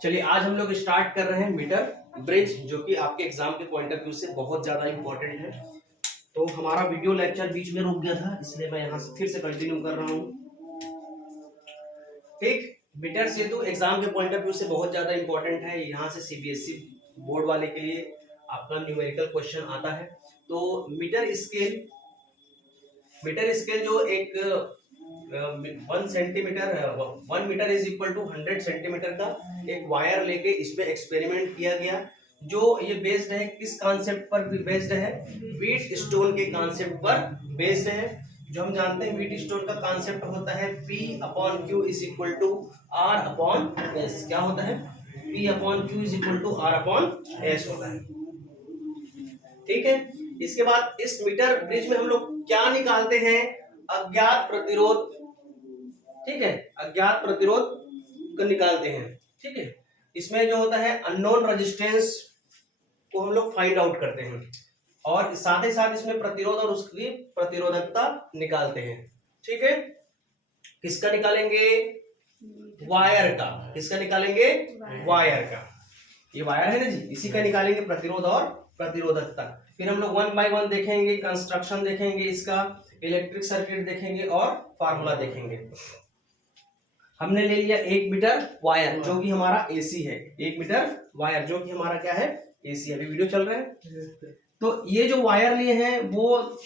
चलिए आज हम लोग स्टार्ट कर रहे हैं मीटर ब्रिज, जो कि आपके एग्जाम के पॉइंट ऑफ व्यू से बहुत ज्यादा इंपॉर्टेंट है। तो हमारा वीडियो लेक्चर बीच में रुक गया था, इसलिए मैं यहाँ से फिर से कंटिन्यू कर रहा हूँ। ठीक, मीटर सेतु एग्जाम के पॉइंट ऑफ व्यू से बहुत ज्यादा इंपॉर्टेंट है। यहाँ से सीबीएसई बोर्ड वाले के लिए आपका न्यूमेरिकल क्वेश्चन आता है। तो मीटर स्केल जो एक 1 metre is equal to 100 centimetre का एक वायर लेके इसमें एक्सपेरिमेंट किया गया, जो ये बेस्ड है किस कॉन्सेप्ट पर बेस्ड है, व्हीट स्टोन के कॉन्सेप्ट पर बेस्ड है। जो हम जानते हैं व्हीट स्टोन का कॉन्सेप्ट होता है P/Q is equal to R/S। क्या होता है? P/Q is equal to R/S होता है। ठीक है, इसके बाद इस मीटर ब्रिज में हम लोग क्या निकालते हैं? अज्ञात प्रतिरोध। ठीक है, अज्ञात प्रतिरोध को निकालते हैं। ठीक है, इसमें जो होता है अननोन रेजिस्टेंस को हम लोग फाइंड आउट करते हैं, और साथ ही साथ इसमें प्रतिरोध और उसकी प्रतिरोधकता निकालते हैं। ठीक है, किसका निकालेंगे? वायर का। किसका निकालेंगे? वायर का। ये वायर है ना जी, इसी का निकालेंगे प्रतिरोध और प्रतिरोधकता। फिर हम लोग 1 बाय 1 देखेंगे, कंस्ट्रक्शन देखेंगे, इसका इलेक्ट्रिक सर्किट देखेंगे और फार्मूला देखेंगे। हमने ले लिया 1 मीटर वायर जो कि हमारा एसी है। 1 मीटर वायर जो कि हमारा क्या है? एसी। अभी वीडियो चल रहा है। तो ये जो वायर लिए हैं वो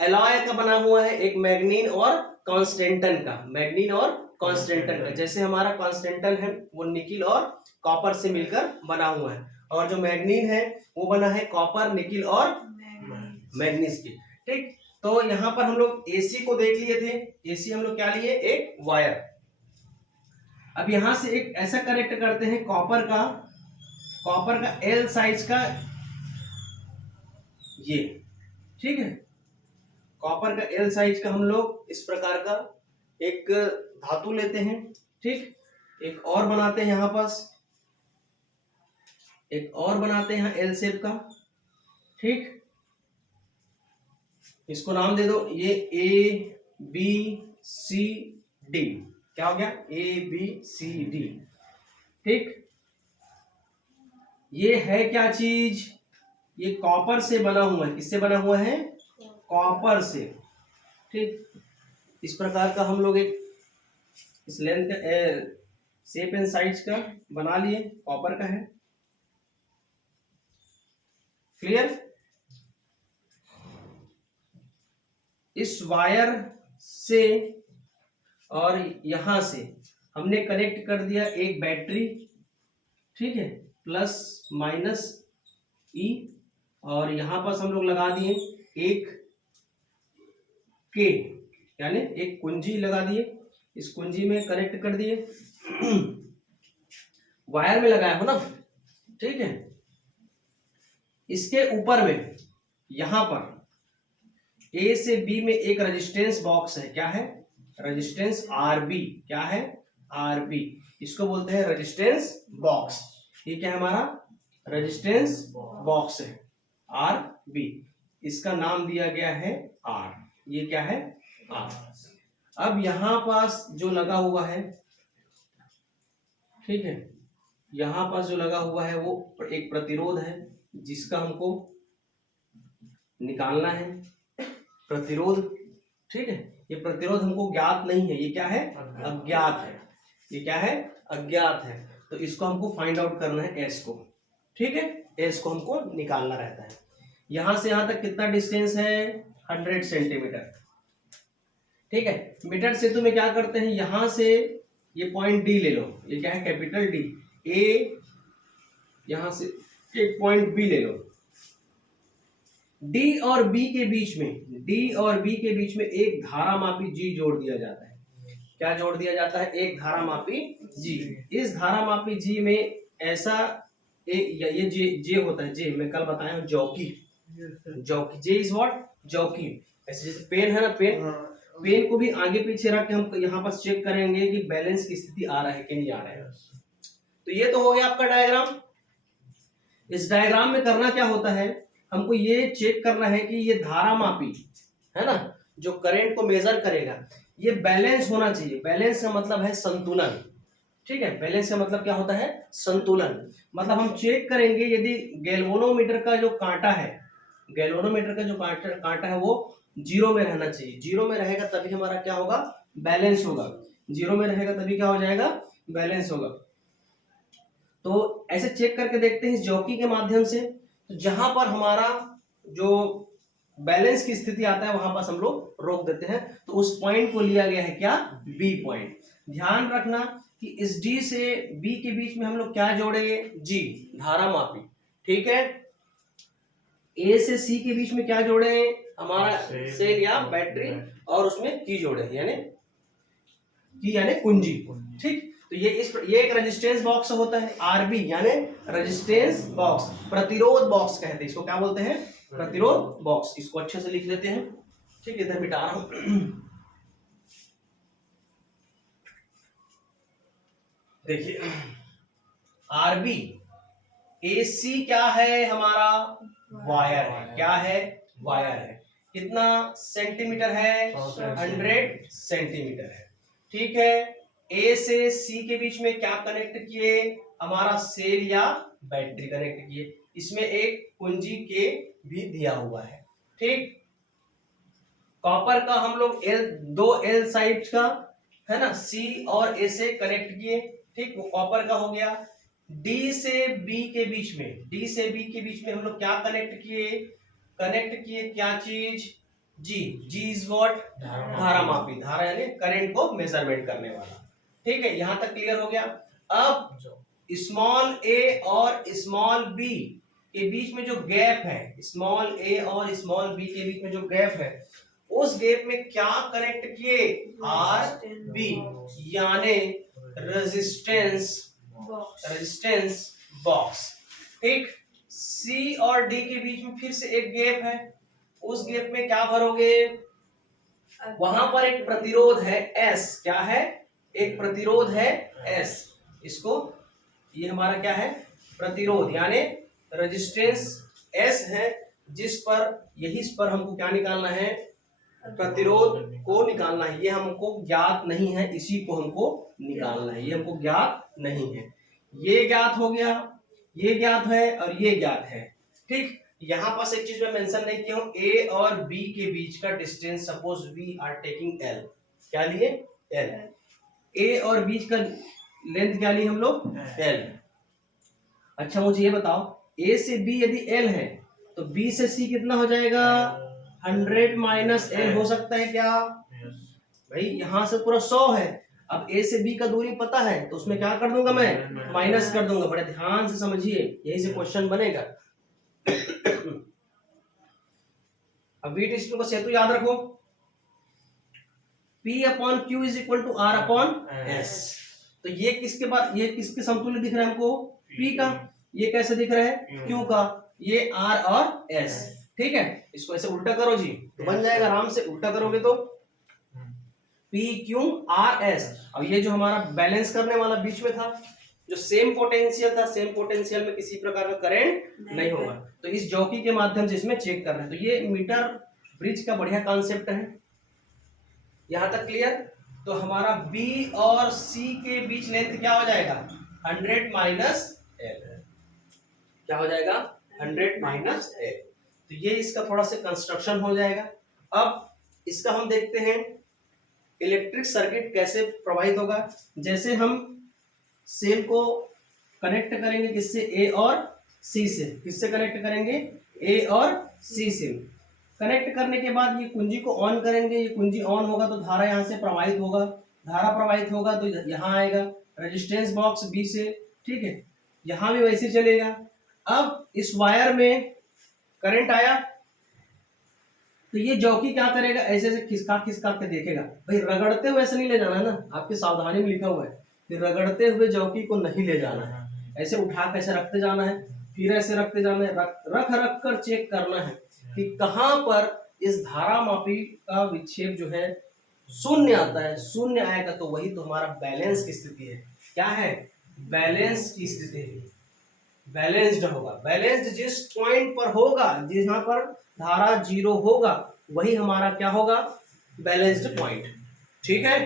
एलॉय का बना हुआ है, एक मैग्नीन और कॉन्स्टेंटन का। मैग्नीन और कॉन्स्टेंटन का, जैसे हमारा कॉन्स्टेंटन है वो निकिल और कॉपर से मिलकर बना हुआ है, और जो मैग्नीन है वो बना है कॉपर, निकिल और मैग्नीज की। ठीक, तो यहाँ पर हम लोग एसी को देख लिए थे। एसी हम लोग क्या लिए? एक वायर। अब यहां से एक ऐसा कनेक्ट करते हैं कॉपर का एल साइज का ये। ठीक है, कॉपर का एल साइज का हम लोग इस प्रकार का एक धातु लेते हैं। ठीक, एक और बनाते हैं यहाँ पास, एक और बनाते हैं एल शेप का। ठीक, इसको नाम दे दो, ये ABCD। क्या हो गया? ABCD। ठीक, ये है क्या चीज? ये कॉपर से बना हुआ है। किससे बना हुआ है? कॉपर से। ठीक, इस प्रकार का हम लोग एक इस लेंथ का शेप एंड साइज का बना लिए, कॉपर का है। क्लियर? इस वायर से और यहां से हमने कनेक्ट कर दिया एक बैटरी। ठीक है, प्लस माइनस ई, और यहां पर हम लोग लगा दिए एक के, यानी एक कुंजी लगा दिए। इस कुंजी में कनेक्ट कर दिए, वायर में लगाया हो ना। ठीक है, इसके ऊपर में यहां पर ए से बी में एक रेजिस्टेंस बॉक्स है। क्या है? Resistance RB. क्या है? आरबी। इसको बोलते हैं रेजिस्टेंस बॉक्स। ये क्या है? हमारा रेजिस्टेंस बॉक्स है, आरबी। इसका नाम दिया गया है आर। ये क्या है? आर। अब यहां पास जो लगा हुआ है, ठीक है, यहां पास जो लगा हुआ है वो एक प्रतिरोध है, जिसका हमको निकालना है प्रतिरोध। ठीक है, ये प्रतिरोध हमको ज्ञात नहीं है। ये क्या है? अज्ञात है। ये क्या है? अज्ञात है। तो इसको हमको फाइंड आउट करना है, एस को। ठीक है, एस को हमको निकालना रहता है। यहां से यहां तक कितना डिस्टेंस है? 100 सेंटीमीटर। ठीक है, मीटर सेतु में क्या करते हैं, यहां से ये पॉइंट डी ले लो। ये क्या है? Capital D. ए, यहां से एक पॉइंट बी ले लो। डी और बी के बीच में एक धारामापी जी जोड़ दिया जाता है। क्या जोड़ दिया जाता है? एक धारामापी जी। इस धारामापी जी में ऐसा ये जे होता है। जे मैं कल बताया हूं, जौकी। जे इज व्हाट? जौकी। ऐसे जैसे पेन है ना, पेन को भी आगे पीछे रख के हम यहाँ पर चेक करेंगे कि बैलेंस की स्थिति आ रहा है कि नहीं आ रहा है। तो ये तो हो गया आपका डायग्राम। इस डायग्राम में करना क्या होता है, हमको ये चेक करना है कि ये धारामापी है ना, जो करंट को मेजर करेगा, ये बैलेंस होना चाहिए। बैलेंस का मतलब है संतुलन। ठीक है, बैलेंस का मतलब क्या होता है, संतुलन। मतलब हम चेक करेंगे यदि गैल्वेनोमीटर का जो कांटा है, गैल्वेनोमीटर का जो कांटा है वो जीरो में रहना चाहिए। जीरो में रहेगा तभी हमारा क्या होगा, बैलेंस होगा। जीरो में रहेगा तभी क्या हो जाएगा, बैलेंस होगा। तो ऐसे चेक करके देखते हैं इस जॉकी के माध्यम से। तो जहां पर हमारा जो बैलेंस की स्थिति आता है वहां पर हम लोग रोक देते हैं। तो उस पॉइंट को लिया गया है क्या, बी पॉइंट। ध्यान रखना कि इस डी से बी के बीच में हम लोग क्या जोड़ेंगे, जी, धारा मापी। ठीक है, ए से सी के बीच में क्या जोड़े, हमारा सेल या बैटरी, और उसमें की जोड़े यानी कुंजी। ठीक, तो ये एक रेजिस्टेंस बॉक्स होता है, आरबी यानी रेजिस्टेंस बॉक्स, प्रतिरोध बॉक्स कहते हैं इसको। क्या बोलते हैं, प्रतिरोध बॉक्स। इसको अच्छे से लिख लेते हैं। ठीक, इधर मिटा रहा हूं। देखिए आरबी, एसी क्या है हमारा, वायर है। क्या है, वायर है। कितना सेंटीमीटर है, 100 सेंटीमीटर है। ठीक है, ए से सी के बीच में क्या कनेक्ट किए, हमारा सेल या बैटरी कनेक्ट किए। इसमें एक कुंजी के भी दिया हुआ है। ठीक, कॉपर का हम लोग दो एल साइड का है ना, सी और ए से कनेक्ट किए। ठीक, वो कॉपर का हो गया। डी से बी के बीच में हम लोग क्या कनेक्ट किए क्या चीज, जी इज व्हाट, धारा मापी। धारा यानी करंट को मेजरमेंट करने वाला। ठीक है, यहां तक क्लियर हो गया। अब स्मॉल ए और स्मॉल बी के बीच में जो गैप है, स्मॉल ए और स्मॉल बी के बीच में जो गैप है, उस गैप में क्या कनेक्ट किए, आर बी यानी रेजिस्टेंस बॉक्स। ठीक, सी और डी के बीच में फिर से एक गैप है, उस गैप में क्या भरोगे, वहां पर एक प्रतिरोध है एस। क्या है, एक प्रतिरोध है एस। इसको, ये हमारा क्या है, प्रतिरोध यानी रेजिस्टेंस एस है, जिस पर इस पर हमको क्या निकालना है, प्रतिरोध को निकालना है। ये हमको ज्ञात नहीं है, इसी को हमको निकालना है। ये हमको ज्ञात नहीं है, ये ज्ञात हो गया, ये ज्ञात है और ये ज्ञात है। ठीक, यहां पास एक चीज मैं मेंशन नहीं किया हूं, ए और बी के बीच का distance, suppose we are taking L. क्या लिए, एल। ए और बीच का लेंथ क्या लिए हम लोग, एल। अच्छा मुझे ये बताओ, ए से बी यदि एल है तो बी से सी कितना हो जाएगा, 100 माइनस एल हो सकता है क्या, भाई यहां से पूरा 100 है। अब ए से बी का दूरी पता है तो उसमें क्या कर दूंगा, मैं माइनस कर दूंगा। बड़े ध्यान से समझिए, यही से क्वेश्चन बनेगा। अब वीट स्टोन का सेतु याद रखो, P upon Q is equal to R upon S। तो ये किसके बाद, ये किसके समतुल्य दिख रहा है हमको, P का। ये कैसे दिख रहा है, Q का। ये R और S। ठीक है, इसको ऐसे उल्टा करो जी तो बन जाएगा, आराम से उल्टा करोगे तो P Q R S। अब ये जो हमारा बैलेंस करने वाला बीच में था, जो सेम पोटेंशियल था, सेम पोटेंशियल में किसी प्रकार का करंट नहीं होगा। तो इस जॉकी के माध्यम से इसमें चेक कर रहे हैं। तो ये मीटर ब्रिज का बढ़िया कॉन्सेप्ट है। यहां तक क्लियर। तो हमारा B और C के बीच लेंथ क्या हो जाएगा, 100 माइनस एल। क्या हो जाएगा, 100 माइनस एल। तो ये इसका थोड़ा सा कंस्ट्रक्शन हो जाएगा। अब इसका हम देखते हैं इलेक्ट्रिक सर्किट कैसे प्रभावित होगा। जैसे हम सेल को कनेक्ट करेंगे किससे, ए और सी से। किससे कनेक्ट करेंगे, ए और सी से। कनेक्ट करने के बाद ये कुंजी को ऑन करेंगे। ये कुंजी ऑन होगा तो धारा यहाँ से प्रवाहित होगा। धारा प्रवाहित होगा तो यहाँ आएगा रेजिस्टेंस बॉक्स बी से। ठीक है, यहाँ भी वैसे चलेगा। अब इस वायर में करंट आया तो ये जॉकी क्या करेगा, ऐसे ऐसे खिसका खिसका के देखेगा। भाई रगड़ते हुए ऐसे नहीं ले जाना है ना, आपकी सावधानी में लिखा हुआ है कि रगड़ते हुए जॉकी को नहीं ले जाना है। ऐसे उठा के ऐसे रखते जाना है, फिर ऐसे रखते जाना है, रख रख कर चेक करना है कि कहां पर इस धारा मापी का विक्षेप जो है शून्य आता है। शून्य आएगा तो वही तो हमारा बैलेंस की स्थिति है। क्या है, बैलेंस की स्थिति है, बैलेंस्ड होगा। बैलेंस्ड जिस पॉइंट पर होगा, जहां पर धारा जीरो होगा, वही हमारा क्या होगा, बैलेंस्ड पॉइंट। ठीक है,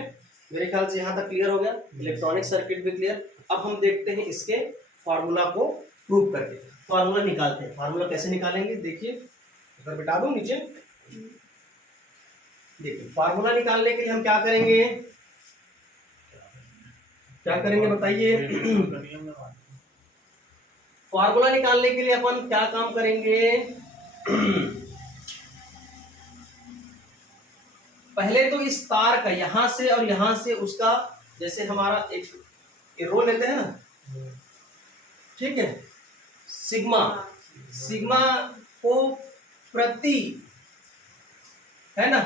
मेरे ख्याल से यहाँ तक क्लियर हो गया, इलेक्ट्रॉनिक सर्किट भी क्लियर। अब हम देखते हैं इसके फार्मूला को प्रूव करके, फार्मूला निकालते हैं। फार्मूला कैसे निकालेंगे देखिए, अगर बिठा दूं नीचे, देखिए फार्मूला निकालने के लिए हम क्या करेंगे, क्या करेंगे बताइए। फार्मूला निकालने के लिए अपन क्या काम करेंगे, पहले तो इस तार का यहां से और यहां से उसका, जैसे हमारा एक रो लेते हैं ना, ठीक है, सिग्मा, सिग्मा को प्रति, है ना,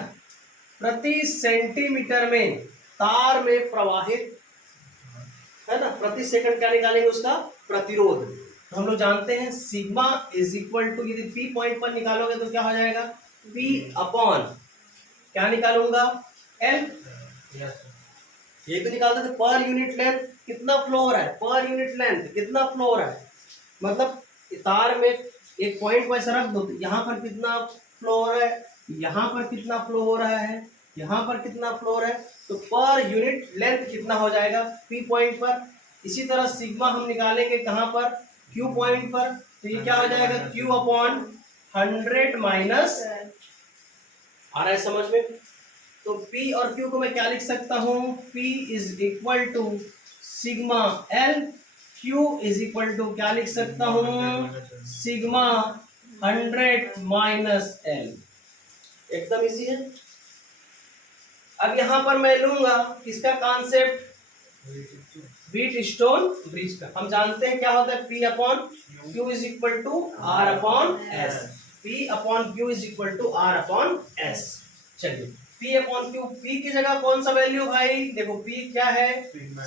प्रति सेंटीमीटर में तार में प्रवाहित, है ना, प्रति सेकंड क्या निकालेंगे उसका प्रतिरोध। तो हम लोग जानते हैं सिग्मा इज इक्वल टू, यदि पी पॉइंट पर निकालोगे तो क्या हो जाएगा, पी अपॉन क्या निकालूंगा, एल, ये तो निकालते थे पर यूनिट लेंथ कितना फ्लो हो रहा है, पर यूनिट लेंथ कितना फ्लो हो रहा है, मतलब तार में एक पॉइंट पर रख दो, यहाँ पर कितना फ्लो हो रहा है, यहाँ पर कितना फ्लो हो रहा है, यहाँ पर कितना फ्लो हो रहा है, तो पर यूनिट लेंथ कितना हो जाएगा पी पॉइंट पर। इसी तरह सिग्मा हम निकालेंगे कहाँ पर, क्यू पॉइंट पर, तो ये क्या हो जाएगा, क्यू अपॉन 100 माइनस, आ रहा है समझ में। तो P और Q को मैं क्या लिख सकता हूँ, P is equal to sigma L, Q is equal to क्या लिख सकता हूँ, सिग्मा 100 माइनस L, एकदम इजी है। अब यहां पर मैं लूंगा किसका कॉन्सेप्ट, व्हीट स्टोन ब्रिज का। हम जानते हैं क्या होता है, P upon Q is equal to R upon S, P upon Q is equal to R upon S। चलिए P अपॉन Q, P की जगह कौन सा वैल्यू भाई, देखो P क्या है,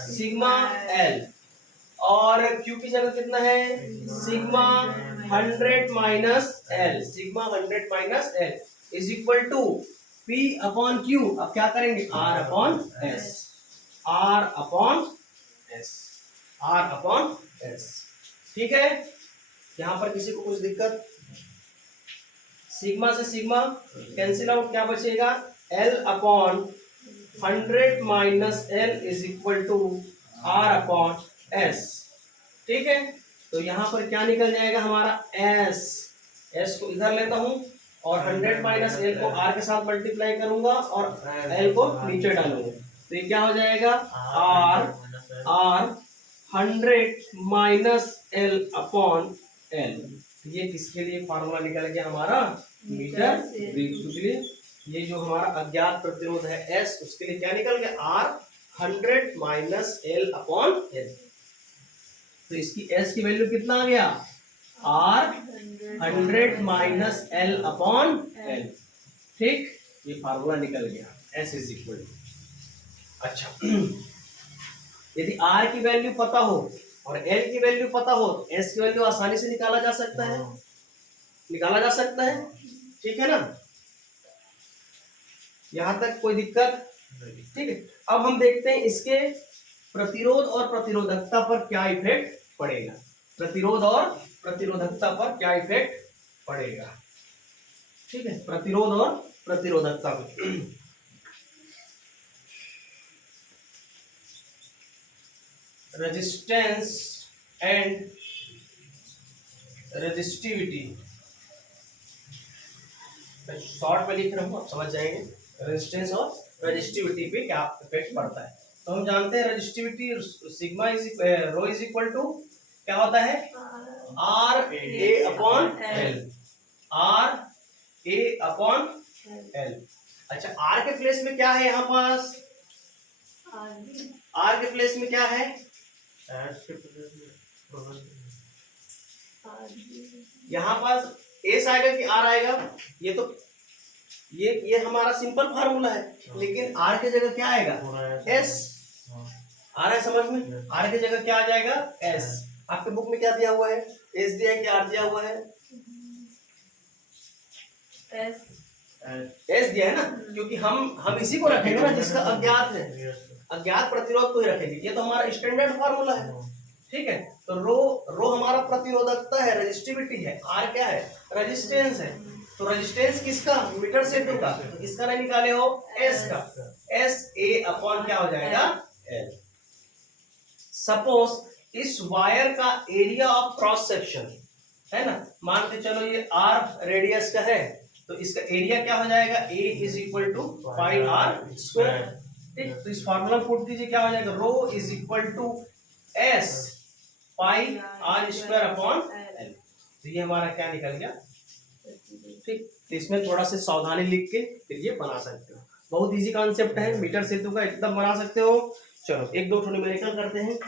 सिग्मा L, और Q की जगह कितना है, sigma 100 minus L, sigma 100 minus L is equal to P upon Q, अब क्या करेंगे, R upon S, R upon S, R upon S, ठीक है। यहां पर किसी को कुछ दिक्कत, सिग्मा से सिग्मा कैंसिल आउट, क्या बचेगा, L upon 100 minus L is equal to R upon S, ठीक है। तो यहां पर क्या निकल जाएगा हमारा S, S को इधर लेता हूं और 100 माइनस L को R के साथ मल्टीप्लाई करूंगा और L को नीचे डालूंगा, तो ये क्या हो जाएगा, R 100 minus L upon L। ये किसके लिए फार्मूला निकल गया हमारा, मीटर ब्रिज के लिए। ये जो हमारा अज्ञात प्रतिरोध है S, उसके लिए क्या निकल गया, R 100 minus L upon L। तो इसकी S की वैल्यू कितना आ गया, R 100 minus L upon L, ठीक, ये फार्मूला निकल गया, S इज इक्वल टू। अच्छा यदि R की वैल्यू पता हो और L की वैल्यू पता हो तो S की वैल्यू आसानी से निकाला जा सकता है, निकाला जा सकता है, ठीक है ना, यहां तक कोई दिक्कत, ठीक है। अब हम देखते हैं इसके प्रतिरोध और प्रतिरोधकता पर क्या इफेक्ट पड़ेगा, प्रतिरोध और प्रतिरोधकता पर क्या इफेक्ट पड़ेगा, ठीक है, प्रतिरोध और प्रतिरोधकता पर। रेजिस्टेंस एंड रेजिस्टिविटी, शॉर्ट में लिख रहा हूं, आप समझ जाएंगे, रेजिस्टेंस और रेजिस्टिविटी पे क्या इफेक्ट पड़ता है। तो हम जानते हैं resistivity sigma is rho is equal to क्या होता है, R A upon L, R A upon L. अच्छा आर के प्लेस में क्या है, यहाँ पास आर के प्लेस में क्या है, यहाँ पास एस आएगा कि आर आएगा, ये तो ये हमारा सिंपल फार्मूला है, लेकिन आर के जगह क्या आएगा, एस, आ रहा है समझ में, आर के जगह क्या आ जाएगा, एस। आपके बुक में क्या दिया हुआ है, एस दिया है कि आर दिया हुआ है, एस दिया है ना, क्योंकि हम इसी को रखेंगे ना जिसका अज्ञात है, अज्ञात प्रतिरोध को ही रखेंगे, ये तो हमारा स्टैंडर्ड फार्मूला है, ठीक है। तो रो हमारा प्रतिरोधकता है, रेजिस्टिविटी है, आर क्या है, रेजिस्टेंस है। तो रेजिस्टेंस किसका, मीटर से टू का, तो किसका नहीं निकाले हो, एस का, एस ए अपॉन क्या हो जाएगा एल। सपोज इस वायर का एरिया ऑफ क्रॉस सेक्शन है ना, मान के चलो ये आर रेडियस का है, तो इसका एरिया क्या हो जाएगा, A is equal to pi r square. ठीक, तो इस फार्मूला पुट कीजिए, क्या हो जाएगा, rho is equal to S pi r square upon L. तो ये हमारा क्या निकल गया। ठीक, तो इसमें थोड़ा सा सावधानी लिख के फिर ये बना सकते हो, बहुत इजी कॉन्सेप्ट है, मीटर सेतु का एकदम बना सकते हो। चलो एक दो न्यूमेरिकल करते हैं,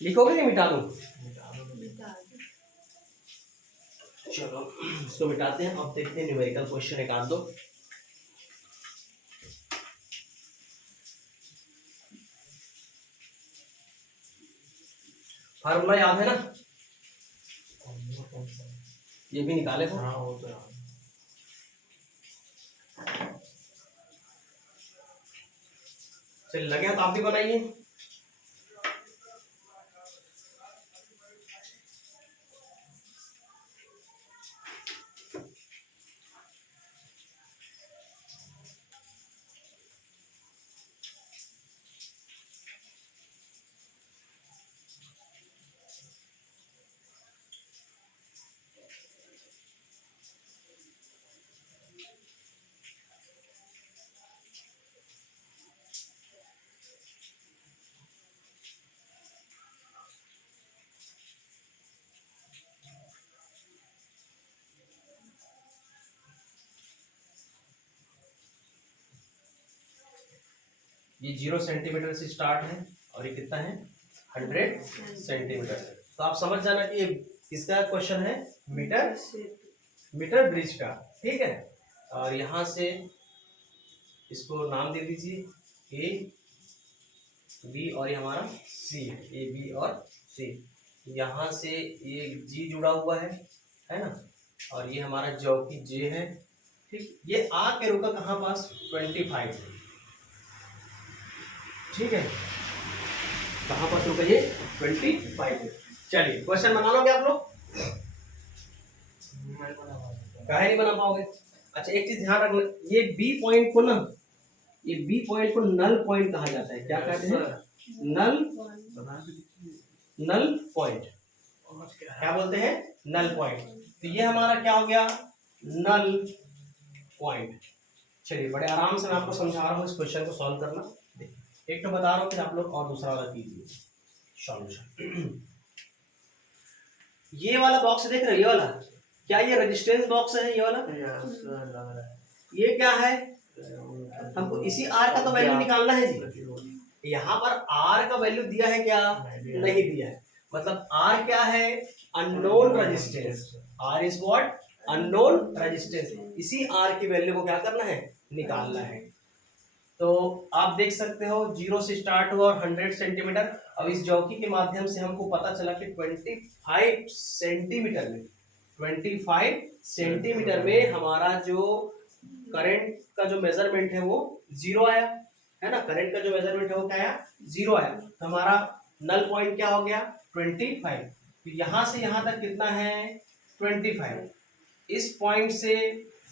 लिखोगे या मिटा दूं? चलो इसको मिटाते हैं, अब देखते हैं न्यूमेरिकल क्वेश्चन एक आध दो। फार्मूला याद है ना, ये भी निकाले थे। चलिए लगे तो आप भी बनाइए। ये 0 सेंटीमीटर से स्टार्ट है और ये कितना है 100 सेंटीमीटर। तो आप समझ जाना कि ये किसका क्वेश्चन है, मीटर ब्रिज का। ठीक है, और यहाँ से इसको नाम दे दीजिए ए बी और ये हमारा सी, ए बी और सी। यहाँ से ये जी जुड़ा हुआ है ना, और ये हमारा चौकी जे है। ठीक, ये आ के रुका कहाँ पास 25। ठीक है, कहाँ पर रुका ये 25। चलिए क्वेश्चन बना लोगे आप लोग, काहे नहीं बना पाओगे। अच्छा एक चीज ध्यान रखना, ये बी पॉइंट को ना, ये बी पॉइंट को नल पॉइंट कहा जाता है। क्या कहते हैं, नल पॉइंट। क्या बोलते हैं, नल पॉइंट। तो ये हमारा क्या हो गया, नल पॉइंट। चलिए बड़े आराम से मैं आपको समझा रहा हूँ इस क्वेश्चन को सॉल्व करना। एक तो बता रहा हूँ, फिर आप लोग और दूसरा वाला कीजिए सॉल्यूशन। ये वाला बॉक्स देख रहे हो, ये वाला क्या, ये रेजिस्टेंस बॉक्स है ये वाला। ये क्या है, हमको इसी आर का तो वैल्यू निकालना है जी। यहाँ पर आर का वैल्यू दिया है क्या, नहीं दिया है, मतलब आर क्या है, unknown resistance. R is what, unknown resistance. इसी आर की वैल्यू को क्या करना है, निकालना है। तो आप देख सकते हो 0 से स्टार्ट हुआ और 100 सेंटीमीटर। अब इस चौकी के माध्यम से हमको पता चला कि 25 सेंटीमीटर में, 25 सेंटीमीटर में हमारा जो करंट का जो मेजरमेंट है वो 0 आया है ना। करंट का जो मेजरमेंट है वो क्या आया, 0 आया। तो हमारा नल पॉइंट क्या हो गया 25। तो यहाँ से यहाँ तक कितना है 25। इस पॉइंट से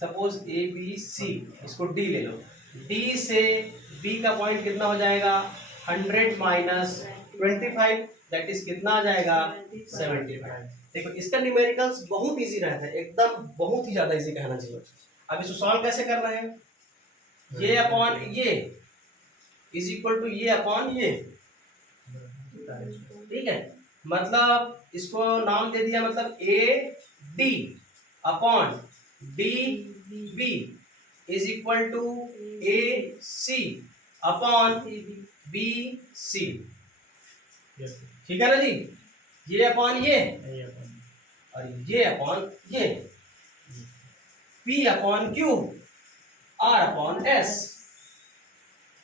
सपोज ए बी सी, इसको डी ले लो, डी से बी का पॉइंट कितना हो जाएगा 100 माइनस 25, दैट इज कितना आ जाएगा 75। देखो इसका न्यूमेरिकल्स बहुत इजी रहता है, एकदम बहुत ही ज्यादा इजी कहना चाहिए। अब इसको सॉल्व कैसे करना है, ये अपॉन ये इज इक्वल टू ये अपॉन ये। ठीक है, मतलब इसको नाम दे दिया, मतलब A D upon D B is equal to A C upon B C. ठीक है ना जी, ये अपॉन ये और ये अपॉन ये, P upon Q R upon S।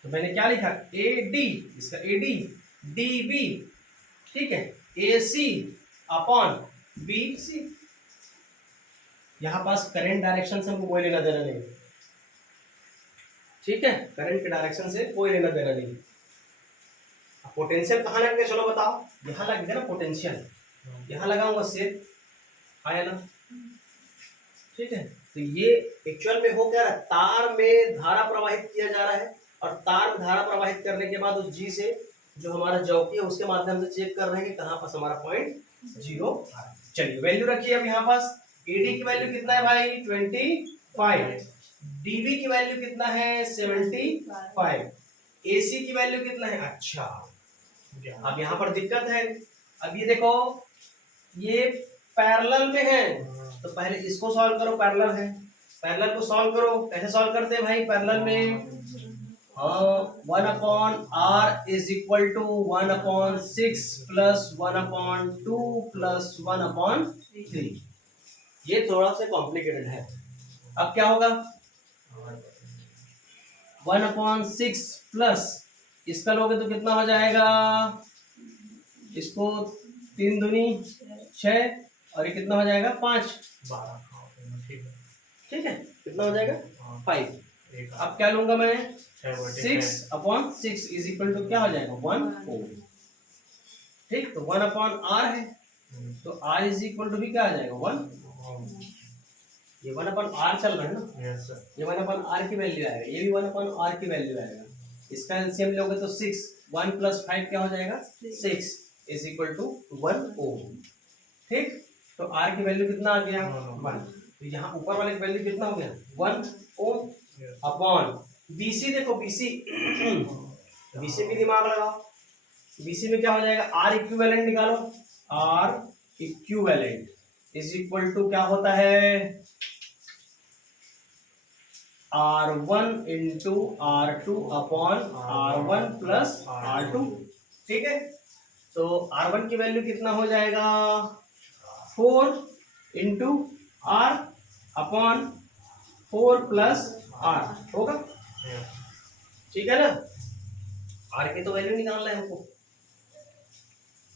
तो मैंने क्या लिखा, ए डी, इसका ए डी, डी बी, ठीक है, ए सी अपॉन बी सी। यहां पास करंट डायरेक्शन से हमको कोई लेना देना नहीं, ठीक है, करंट के डायरेक्शन से कोई लेना देना नहीं। पोटेंशियल कहाँ लगेगा, चलो बताओ, यहाँ लगेगा ना पोटेंशियल, यहाँ लगाऊंगा से आया ना। ठीक है, तो ये एक्चुअल में हो क्या रहा है, तार में धारा प्रवाहित किया जा रहा है और तार में धारा प्रवाहित करने के बाद उस जी से जो हमारा जॉकी है उसके माध्यम से चेक कर रहे हैं कि कहाँ पास हमारा पॉइंट 0 आ रहा है। चलिए वैल्यू रखिए अब यहाँ पास। एडी की वैल्यू कितना है भाई 25, डीबी की वैल्यू कितना है 75, एसी की वैल्यू कितना है, अच्छा अब यहाँ पर दिक्कत है। अब ये देखो ये पैरेलल में है तो पहले इसको सॉल्व करो, पैरेलल है, पैरेलल को सॉल्व करो। कैसे सॉल्व करते हैं भाई पैरेलल में, हाँ 1/r is equal to 1/6 plus 1/2 plus 1/3। ये थोड़ा सा कॉम्प्लिकेटेड है। अब क्या होगा 1/6 प्लस इसका लोगे तो कितना हो जाएगा, इसको 3 दूनी 6 और ये कितना हो जाएगा 5, 12। ठीक है कितना हो जाएगा 5। अब क्या लूंगा मैं 6/6 इज इक्वल टू क्या हो जाएगा 1 ओम, ठीक। तो 1/r है तो r इज इक्वल टू भी क्या आ जाएगा 1, ये 1/r चल रहा है ना, ये 1/r की वैल्यू आएगा, ये भी 1/r की वैल्यू आएगा। इसका एलसीएम लोगे तो 6, 1 + 5 क्या हो जाएगा 6 इज इक्वल टू 1 ओम, ठीक। तो r की वैल्यू कितना आ गया 1, तो यहाँ ऊपर वाले की वैल्यू कितना हो गया 1 ओम अपॉन BC। देखो BC BC में दिमाग लगाओ, BC में क्या हो जाएगा R इक्विवेलेंट निकालो, R equivalent is equal to क्या होता है R1 into R2 upon R1 plus R2, ठीक है। तो R1 की वैल्यू कितना हो जाएगा 4 into R upon 4 plus R होगा, ठीक है ना। R की तो वैल्यू निकालना है हमको,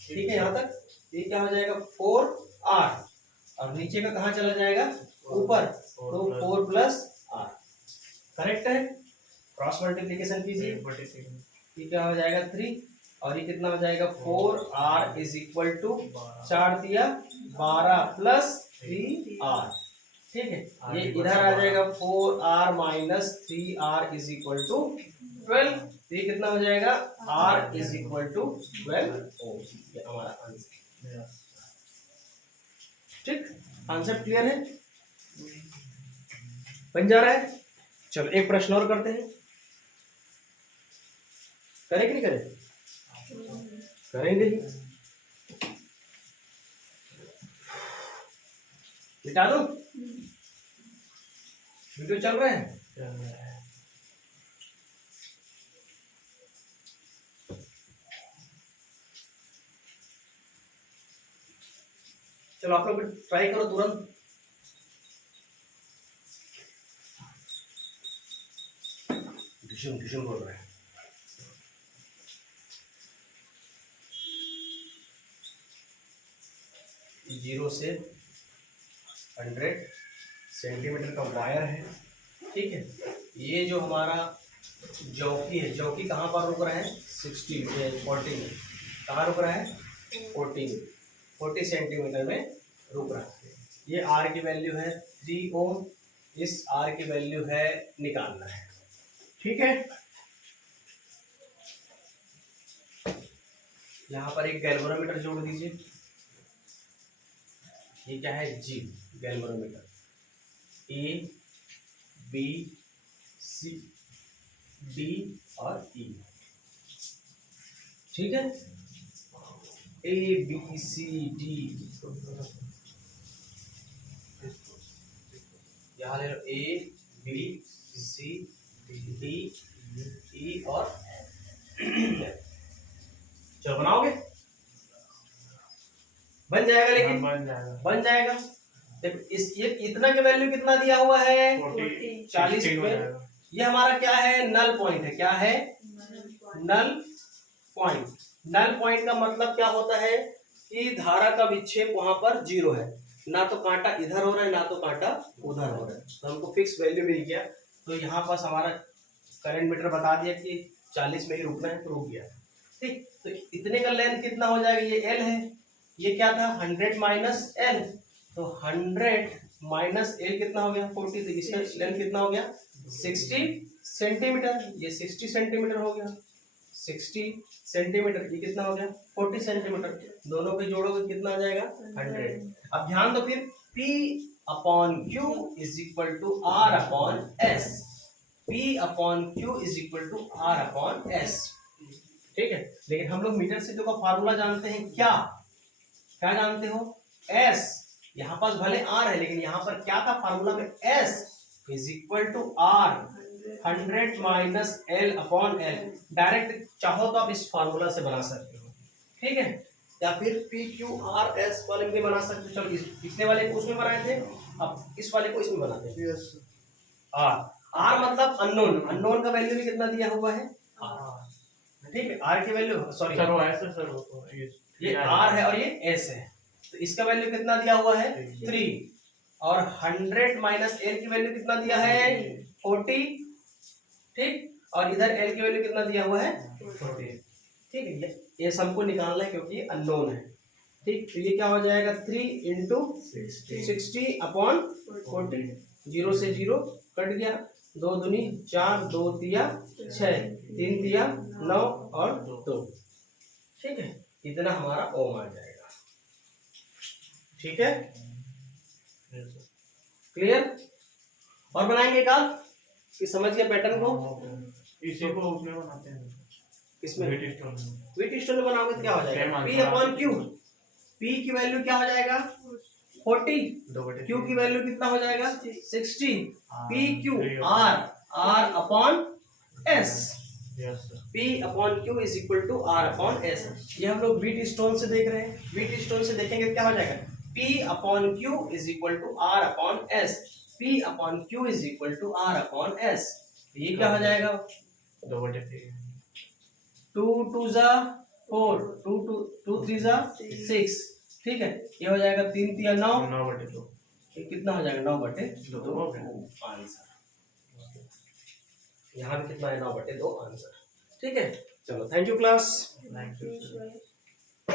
ठीक है। यहाँ तक ये क्या हो जाएगा 4R और नीचे का कहाँ चला जाएगा ऊपर, तो 4 प्लस R करेक्ट है। क्रॉस मल्टीप्लीकेशन कीजिए, ये क्या हो जाएगा 3 और ये कितना हो जाएगा 4R इज इक्वल टू 4 दिया 12 प्लस 3R, ठीक है। ये इधर आ जाएगा 4R minus 3R is equal to 12, तो ये कितना हो जाएगा R इज इक्वल टू 12 ओम, ये हमारा आंसर, ठीक। आंसर क्लियर है, बन जा रहा है। चलो एक प्रश्न और करते हैं, करें कि नहीं करें, करेंगे ही, मिटा दो, वीडियो चल रहे हैं। चलो आप लोग ट्राई करो तुरंत, ट्यूशन बोल रहे हैं। जीरो से 100 सेंटीमीटर का वायर है, ठीक है। ये जो हमारा जॉकी है, जॉकी कहाँ पर रुक रहा है 14 कहाँ रुक रहा है 40 सेंटीमीटर में रुक रहा है। ये R की वैल्यू है 3 ओम, इस R की वैल्यू है निकालना है, ठीक है। यहाँ पर एक गैल्वेनोमीटर जोड़ दीजिए, ये क्या है G galvanometer, A B C D और E, ठीक है। A B C D, यहाँ ले लो A B C D E और चलो बनाओगे, बन जाएगा, लेकिन बन जाएगा। देखो इस ये इतना का वैल्यू कितना दिया हुआ है 40 पे, ये हमारा क्या है नल पॉइंट है, क्या है नल पॉइंट। नल पॉइंट का मतलब क्या होता है कि धारा का विक्षेप वहां पर 0 है, ना तो कांटा इधर हो रहा है ना तो कांटा उधर हो रहा है, तो हमको फिक्स वैल्यू मिल गया। तो यहाँ पास हमारा करंट मीटर बता दिया कि 40 में ही रुकना है, तो रुक गया, ठीक। तो इतने का लेंथ कितना हो जाएगा, ये L है, ये क्या था 100 माइनस L, तो 100 माइनस एल कितना हो गया 40, तो इसका लेंथ कितना हो गया 60 सेंटीमीटर, ये 60 सेंटीमीटर हो गया, 60 सेंटीमीटर, ये कितना हो गया 40 सेंटीमीटर, दोनों पे जोड़ोगे कितना आ जाएगा 100। अब ध्यान दो फिर P upon Q is equal to R upon S, P upon Q is equal to R upon S, ठीक है। लेकिन हम लोग मीटर से तो का फार्मूला जानते हैं, क्या क्या जानते हो, S, यहाँ पास भले R है लेकिन यहाँ पर क्या था फार्मूला में, S is equal to R 100 minus L upon L, direct चाहो तो आप इस फार्मूला से बना सकते हो, ठीक है, या फिर P Q R S वाले में बना सकते हो। चलो पिछले वाले को उसमें बनाए थे, अब इस वाले को इसमें बनाते हैं। यस R, R मतलब अननोन, अननोन का वैल्यू भी कितना दिया हुआ है, ठीक है, R की वैल्यू, सॉरी सर वो ऐसे सर वो तो ये R है और ये S है, तो इसका वैल्यू कितना दिया हुआ है 3, और 100 माइनस L की वैल्यू कितना दिया है 40, ठीक, और इधर L की वैल्यू कितना दिया हुआ है 40, ठीक है, ये सबको निकालना है क्योंकि अननोन है, ठीक, तो ये क्या हो जाएगा 3 इंटू 60 अपॉन 40, 0 से 0 कट गया, 2 दूनी 4, 2 तिया 6, 3 तिया 9 और 2, ठीक है, इतना हमारा ओम आ जाएगा, ठीक है, क्लियर। और बनाएंगे का कि समझ गए पैटर्न को, इसी को उसमें बनाते हैं इसमें हीट स्टोन में। वीट स्टोन में बनाओगे तो क्या हो जाएगा Same P answer। Upon Q, P की वैल्यू क्या हो जाएगा 40, Q की वैल्यू कितना हो जाएगा 60, P Q R, R upon S, yes sir P upon Q is equal to R upon S, ये हम लोग वीट स्टोन से देख रहे हैं, वीट स्टोन से देखेंगे तो क्या हो जाएगा P upon Q is equal to R upon S, P upon Q is equal to R upon S, ये क्या हो जाएगा 2/3 2 2 जा 4, 2 2 2 3 जा 6, ठीक है, ये हो जाएगा 3 3 9, 9/2 ये कितना हो जाएगा 9/2 हो गया। आंसर, यहाँ पे कितना है 9/2 आंसर, ठीक है, चलो thank you class. Thank you sir.